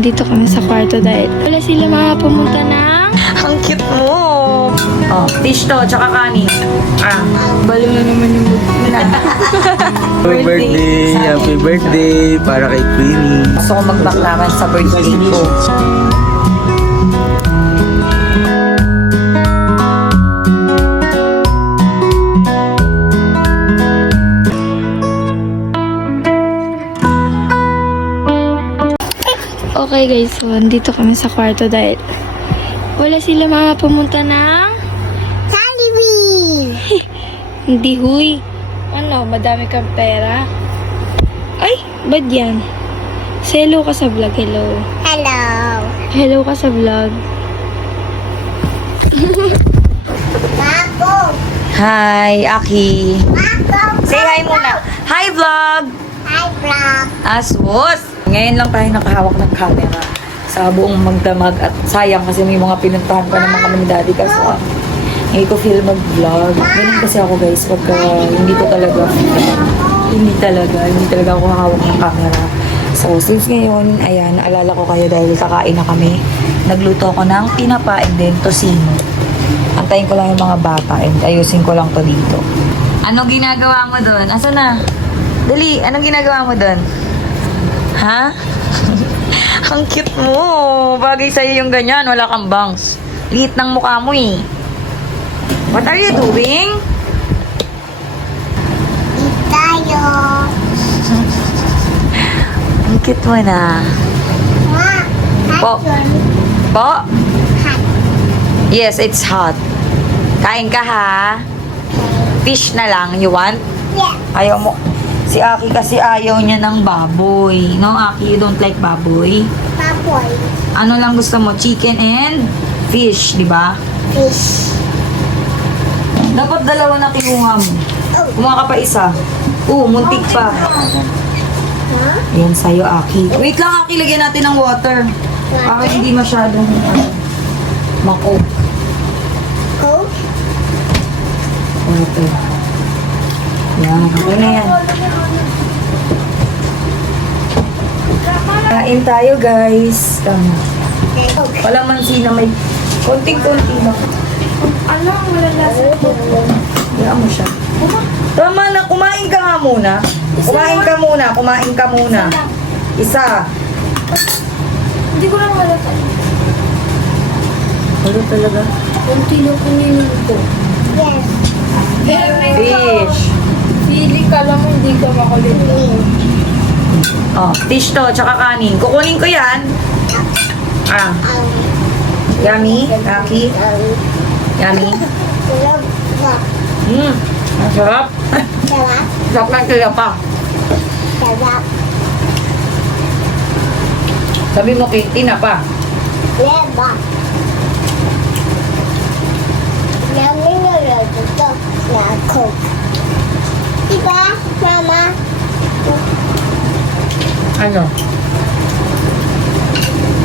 andito kami sa kwarto dahil wala sila makapumunta ng... Ang cute mo! Oh, fish to, tsaka kanin. Balo na naman yung mood. Happy birthday! Happy birthday! Para kay Queenie. Gusto ko magbaklaran sa birthday ko. Okay guys, so andito kami sa kwarto dahil wala sila makapumunta ng... Jollibee! Hindi huy. Ano, madami kang pera? Ay, ba't yan? Say hello ka sa vlog, hello. Hello! Hello ka sa vlog. Mako! Hi, Aki. Mako! Say hi muna. Hi, vlog! Hi, vlog! Aswos! Ngayon lang tayo nakahawak ng camera sa buong magdamag at sayang kasi may mga pinuntahan pa naman kami ni Daddy kaso hindi ko feel mag-vlog. Ganun kasi ako guys pagka hindi talaga ako hawak ng camera. So since ngayon, ayan, naalala ko kayo dahil kakain na kami. Nagluto ako ng tinapa and then tosino. Antayin ko lang yung mga bata and ayusin ko lang to dito. Ano ginagawa mo doon? Asa na? Dali, anong ginagawa mo doon? Ha? Ang cute mo. Bagay sa'yo yung ganyan. Wala kang bangs. Liit ng mukha mo eh. What are you doing? Tayo! Ang cute mo na. Ma! Po. Hot. Po? Hot. Yes, it's hot. Kain ka ha? Fish na lang. You want? Yeah. Ayaw mo. Si Aki kasi ayaw niya ng baboy. No, Aki, you don't like baboy? Papoy. Ano lang gusto mo? Chicken and fish, di ba? Fish. Dapat dalawa na kinuha mo. Kumuha ka pa isa. Muntik pa. Huh? Ayan sa'yo, Aki. Wait lang, Aki. Lagyan natin ng water. Para hindi masyadong mako. Coke? Water. Yan. Okay na yan. Kain tayo, guys. Tama. Coke. Walang mansina. May konting-konti lang. Alam, wala lasa. Hayaan mo siya. Tama na. Kumain ka nga muna. Kumain ka muna. Isa. Hindi ko lang wala tayo. Ano talaga? Kunti lang kuminin ko. Yes. Fish. Pili ka lang, hindi ka makulit. Oh, fish to, tsaka kanin. Kukunin ko yan. Yummy, Aki. Yummy. Love. Love. Ang sarap. Sarap. Sarap lang kaya pa. Sarap. Sabi mo, Kitty na pa. Leba. Namin nalito to na Coke. Diba, Mama? Ano?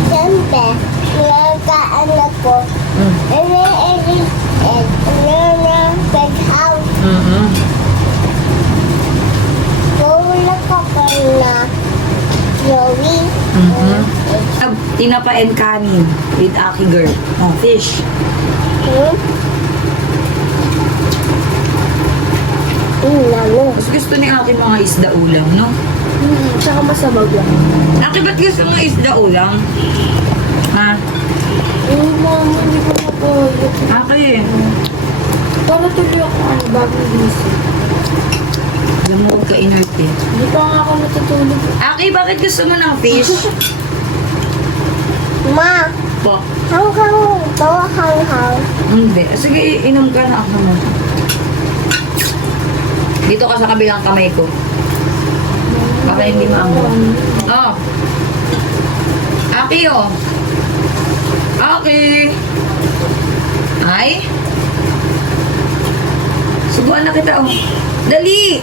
Siyempre, nagkaan ako. Big house. Wala ka pa na Joey. Tinapa and kanin with Aki girl. Oh, fish. Lalo. Mas gusto ni Aki mga isda ulam, no? Tsaka masabaw yan. Aki, ba't gusto mga isda ulam? Ha? Mama, hindi ko na po. Aki, Para tuloy ako bagong gising. alam mo, huwag ka inerte. Hindi pa nga ako natutulog. Aki, bakit gusto mo ng fish? Ma, Po. hang-hang to, hang-hang. Hindi. Sige, inom ka na ako mo. Dito ka sa kabilang kamay ko. Baka hindi maamo. Oh. Aki, oh. Aki. Ay. Subuan na kita, oh. Dali.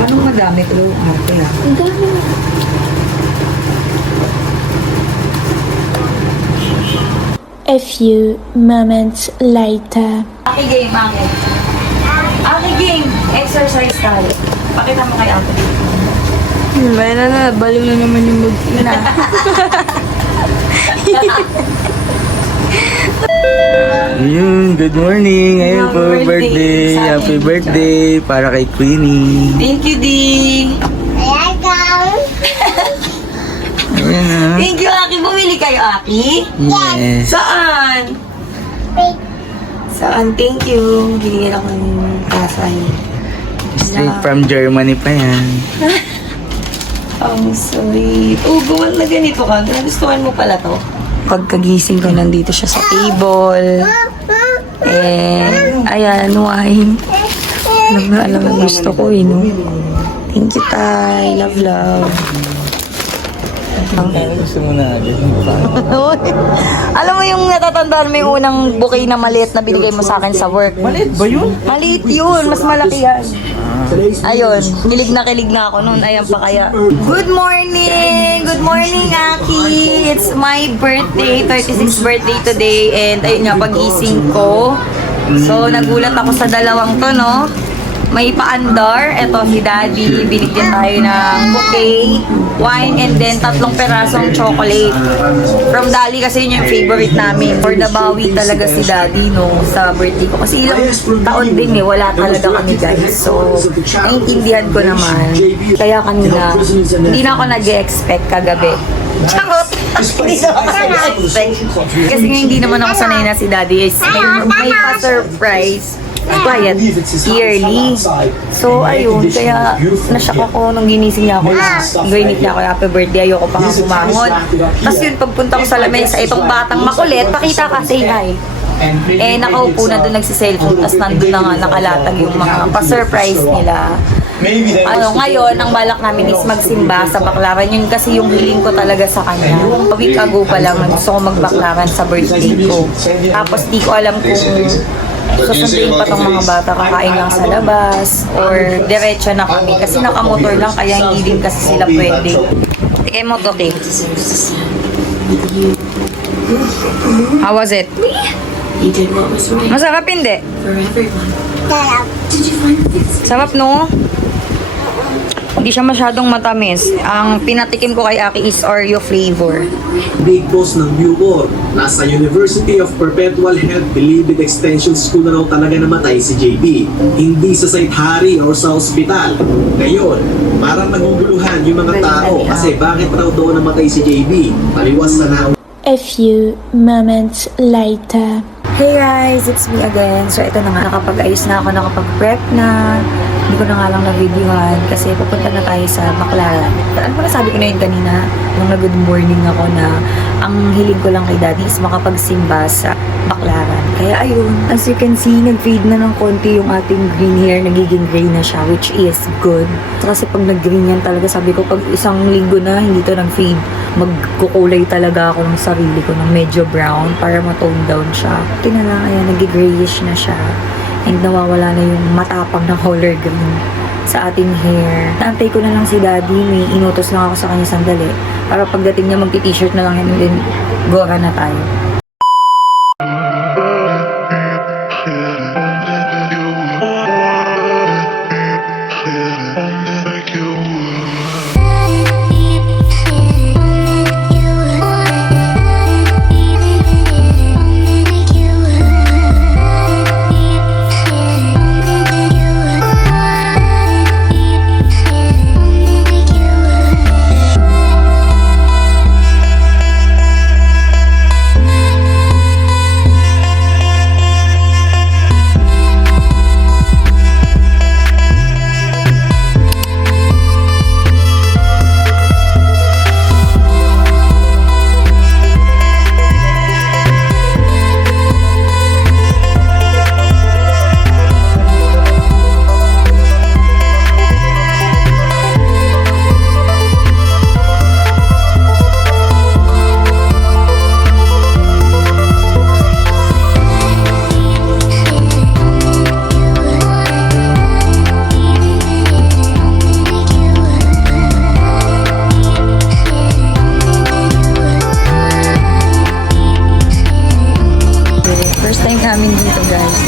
Paano madami ko yung arte, ha? Ang dami na. A few moments later. Aki game, Aki. Aki Scarlett. Pakita mo kay ate. Bayan na, baliw na naman yung mag-ina. Yun, good morning. Ayun po, Happy birthday birthday. sa akin. Happy birthday para kay Queenie. Thank you, Di. Welcome. Ayan ah. Thank you, Aki. Bumili kayo, Aki? Yes. Saan? Wait. Saan? Thank you. Binigyan ako ng kasay. Straight from Germany pa yan. Ang sweet. Oh, gumawa na ganito ka. Nagustuhan mo pala to. Pagkagising ko, nandito siya sa table. Ayan, wine. Alam na gusto ko eh, no? Thank you, Tay. Love, love. Gusto mo na agad. Alam mo yung natatandaan mo yung unang bouquet na maliit na binigay mo sa akin sa work? Maliit ba yun? Maliit yun. Mas malaki yan. Ayun, kilig na ako noon. Ayan pa kaya. Good morning! Good morning, Aki! It's my birthday, 36th birthday today. And ayun nga, pagising ko. So, nagulat ako sa dalawang to, no? May paandar. Ito si Daddy. Binigyan tayo ng bouquet, wine, and then 3 perasong chocolate. From Dali kasi yun yung favorite namin. For the bawi talaga si Daddy, no? Sa birthday ko. Kasi ilang taon din eh. Wala talaga kami, guys. So, naiintindihan ko naman. Kaya kanina, hindi na ako nag-expect kagabi. Charot! Hindi na ako nag-expect. Kasi nga hindi naman ako sanay na si Daddy is may pa-surprise. Quiet, yearly. So, ayun, kaya nashock ako nung ginising niya ako. Ginit niya ako, happy birthday, ayoko pa nga bumangon. Tapos yun, pagpunta ko sa lamesa, itong batang makulit, pakita ka, say hi. Eh, nakaupo na doon nagsiselfone, tapos nandun na nga nakalatag yung mga pa-surprise nila. Ngayon, ang balak namin is magsimba sa Baklaran. Yun kasi yung hiling ko talaga sa kanya. A week ago pa lang, gusto ko magbaklaran sa birthday ko. Tapos di ko alam kung susunduin pa tong mga bata, kakain lang sa labas, or diretso na kami. Kasi nakamotor lang, kaya hindi din kasi sila pwede. Tikay mo to, Kate. How was it? Masarap hindi? Sarap, no? Hindi siya masyadong matamis. Ang pinatikim ko kay Aki is Oreo flavor. Big boss ng Bucor. Nasa University of Perpetual Health Bilibid Extension School na raw talaga namatay si JB. Hindi sa St. Harry or sa ospital. Ngayon, parang naguguluhan yung mga tao kasi bakit raw doon namatay si JB? Taliwas sa naong A few moments later. Hey guys, it's me again. So ito na nga, nakapag-ayos na ako, nakapag-prep na. Hindi ko na nga lang na-videohan kasi pupunta na tayo sa Baklaran. Ano ba nasabi ko na yun kanina? Nung na-good morning ako na ang hiling ko lang kay Daddy is makapagsimba sa Baklaran. Kaya ayun, as you can see, nag-fade na ng konti yung ating green hair. Nagiging gray na siya, which is good. Kasi pag nag-green yan talaga, sabi ko, pag isang linggo na, hindi to nag-fade. Magkukulay talaga ako ng sarili ko ng medyo brown para ma-tone down siya. Tingnan lang, ayan, nag-grayish na siya. And nawawala na yung matapang na color green sa ating hair. Naantay ko na lang si Daddy, may inutos lang ako sa kanya sandali. Para pagdating niya magti-t-shirt na lang and then gora na tayo.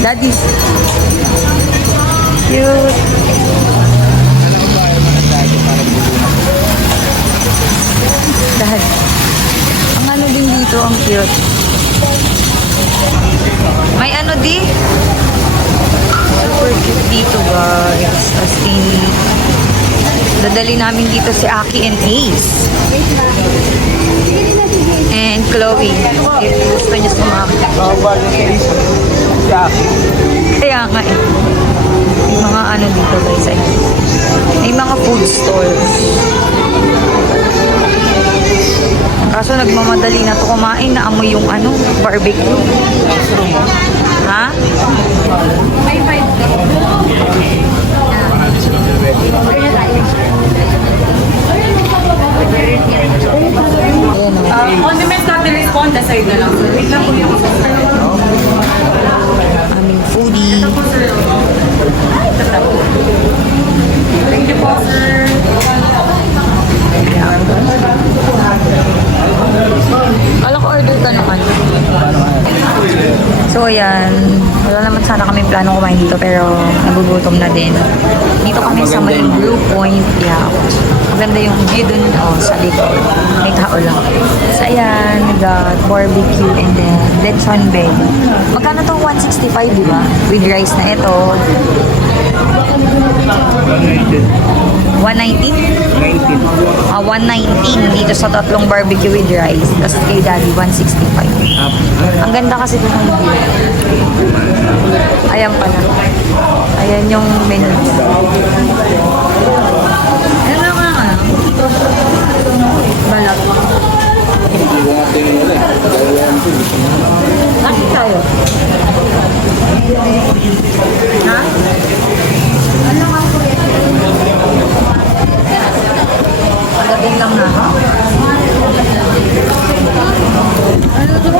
Daddy. Cute. Dahan. Ang ano din dito, ang cute. May ano di? Super cute dito guys. As in, dadali namin dito si Aki and Ace. And Chloe. If gusto niya sumama. Kaya nga eh. May mga ano dito guys. Ay, may mga food stalls. Kaso nagmamadali na to kumain. Naamoy yung ano, barbecue. Ha? May 5. Condiments not respond, side na lang. Wait lang po yung Aming foodie. Thank you po, sir. Kala ko order ka naman. So, ayan. Wala naman sana kami plano kumain dito pero nagugutom na din. Dito kami sa may Blue Point. Yeah. Maganda yung view dun sa likod. May tao lang. So, ayan. We got barbecue and then lechon bed. Magkano to? 165, di ba? With rice na ito. 119? 119 dito sa tatlong barbecue with rice. Tapos kay Daddy, 165. Ang ganda kasi ito ng view. Ayan pala. Ayan yung menu. Ano nga nga? Balat. Bakit tayo? Ha? Ano nga po yan? Pagdating lang na. Ano to?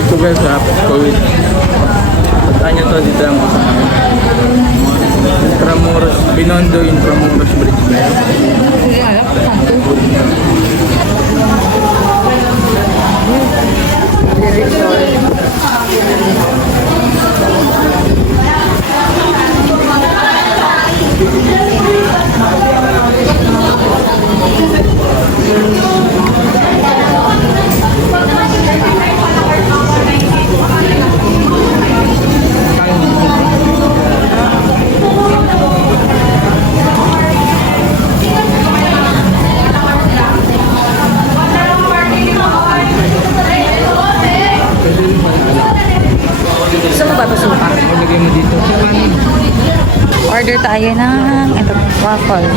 Dito guys sa COVID. Puntaan nyo to dito lang sa Intramuros, Binondo Intramuros Bridge na yun. Gusto mo ba ito suka? Lagay mo dito. Order tayo ng ito, waffle.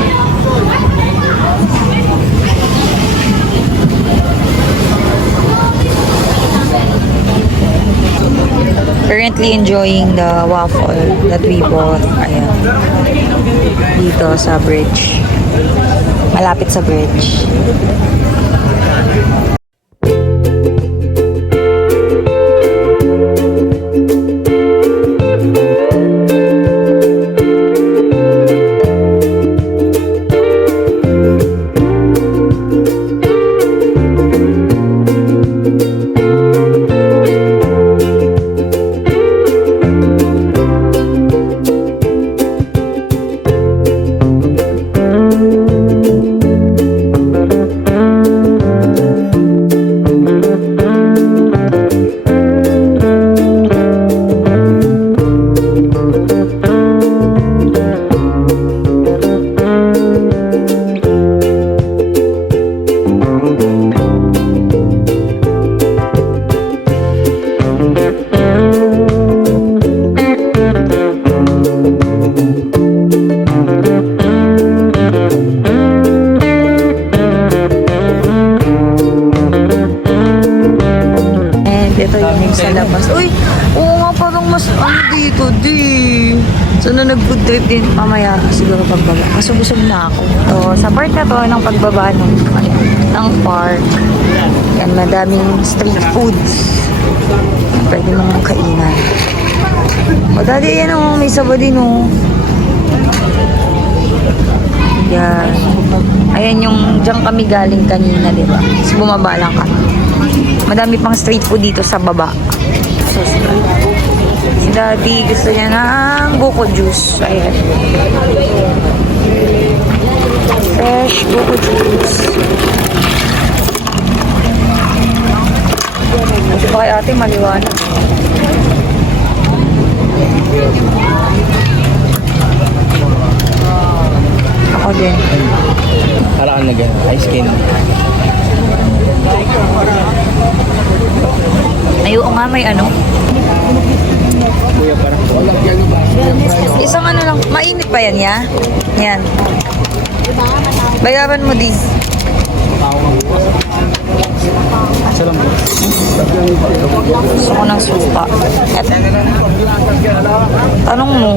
Currently enjoying the waffle that we bought. Ayan. Dito sa bridge. Malapit sa bridge. mas ano dito, di. So, nung nag-food trip din, mamaya siguro pagbaba. Kaso busog na ako. So, sa part na to, ng pagbaba ng park, yan, madaming street foods. Pwede naman kainan. O, daddy, yan o, may sabo din o. Yan. Ayan yung, dyan kami galing kanina, di ba? So, bumaba lang kami. Madami pang street food dito sa baba. So, si daddy gusto niya ng buko juice. Ayan. Fresh buko juice. Kasi pa kay ate maliwanag. Ako din. Para ka ice candy. Ayoko nga may ano. Kuya, parang Isang ano lang. Mainit pa yan, ya? Yan. Bayaran mo din. isa lang. Gusto ko ng suka. Tanong mo.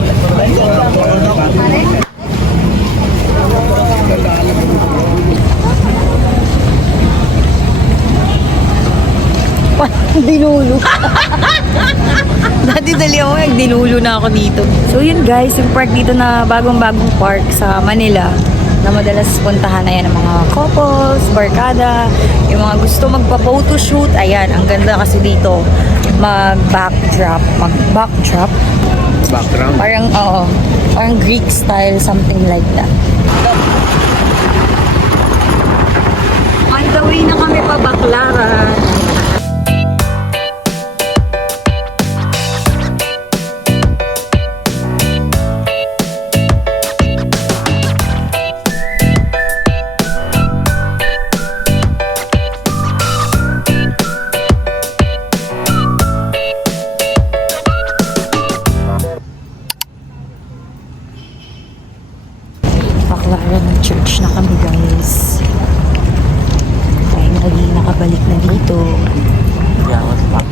Dinulo. Dati dali ako, dinulo na ako dito. So yun guys, yung park dito na bagong-bagong park sa Manila na madalas puntahan na yan ng mga couples, barkada, yung mga gusto magpa-photoshoot. Ayan, ang ganda kasi dito mag-backdrop. Background. Parang, oo, parang Greek style, something like that. On the way na kami pa Baclaran. Baclaran ng church na kami guys. Finally, nakabalik na dito. Yeah, what's up?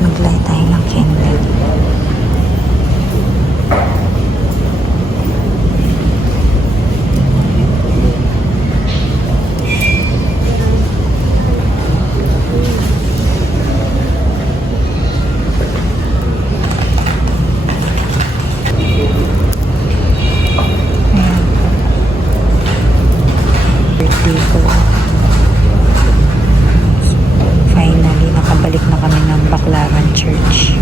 Maglay tayo ng candle. Dito. Finally, nakabalik na kami ng Baclaran Church.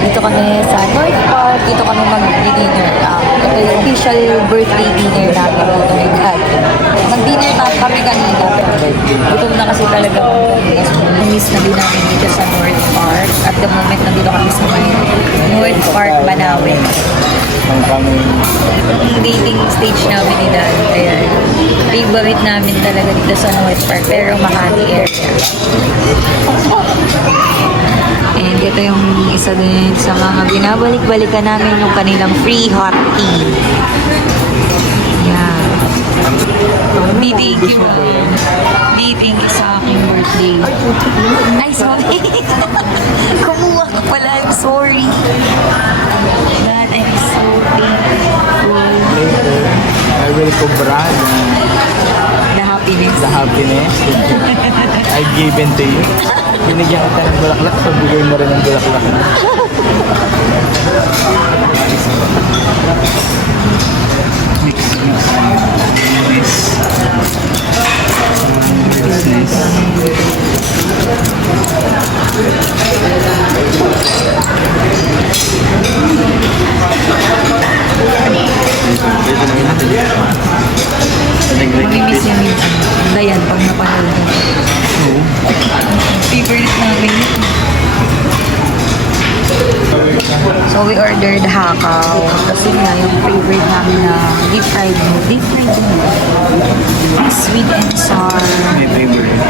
Dito kami sa North Park. Dito kami mag-dinner. Ito yung official birthday dinner namin dito ni Dad. Mag-dinner kami kanina. Gutom na kasi talaga kami. Miss na din namin dito sa North Park. At the moment, nandito kami sa may North Park, Banawe. Yung dating stage namin ni Dad. Ayan. Favorite namin talaga dito sa North Park. Pero Makati area. And ito yung isa din sa mga binabalik-balikan namin yung kanilang free hot tea. Yeah. Thank you. Thank you sa aking birthday. Ay, sorry. Kumuha ka pala. I'm sorry. Dad, I'm so thankful. Later, I will cobra The happiness. the happiness I given to you. Binigyan kita ng bulaklak, so bigay mo rin ng bulaklak. Mamimiss yun yung Dayan pag napanood mo. Favorite namin. So So, we ordered hakaw. Kasi nga, yung favorite namin na deep fried noodles. Deep fried noodles. Sweet and sour. May favorite.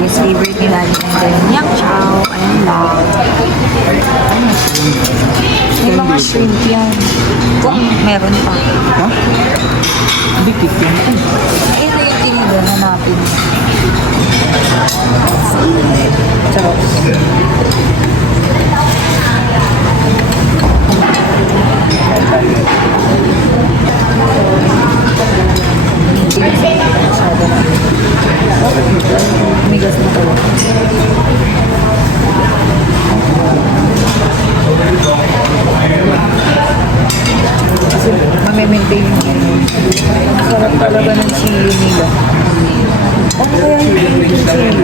His favorite nila. And then, yang chow. Ayan lang. May mga shrimp yan. Kung meron pa. Ha? Hindi, tikyan ko. Ito yung tinida na natin. Sarap. Migas na talaga. Kasi mamimaintain mo. Sarap talaga ng chili nila. Ano kaya hindi yung chili?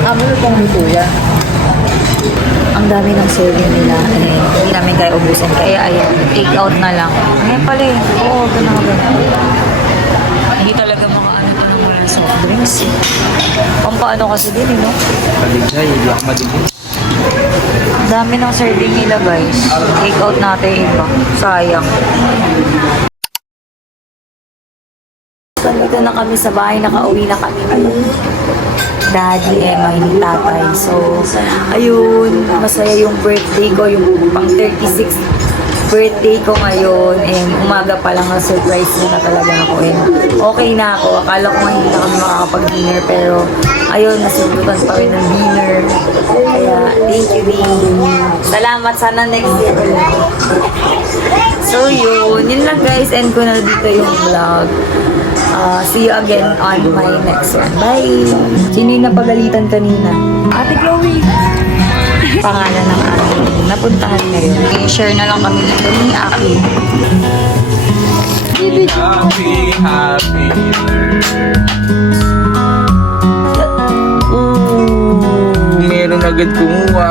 Ano pang luto yan? Ang dami ng serving nila. Hindi namin kaya ubusin. Kaya ayan, take out na lang. Ngayon pala eh. Oo, ito na ganyan. Hindi talaga mga ano ito ng mga soft drinks. Pampaano kasi din eh, no? Maligay, hindi ako maligay. Ang dami ng serving nila guys. Take out natin yung iba. Sayang. Dito na kami sa bahay. Nakauwi na kami. Daddy, Emma, hindi tatay. So, ayun, masaya yung birthday ko, yung pang 36th birthday ko ngayon. And umaga pa lang na-surprise na talaga ako. And okay na ako. Akala ko nga hindi na kami makakapag-dinner. Pero, ayun, nasubutan pa rin ng dinner. Kaya, thank you, Ding. Salamat. Sana next year ulit. So, yun. Yun lang, guys. End ko na dito yung vlog. See you again on my next one. Bye! Sino yung napagalitan kanina? Ate Chloe! Pangalan ng aking napuntahan ngayon. I-share na lang kami dito ni Aki. Happy birthday. Meron agad kumuha.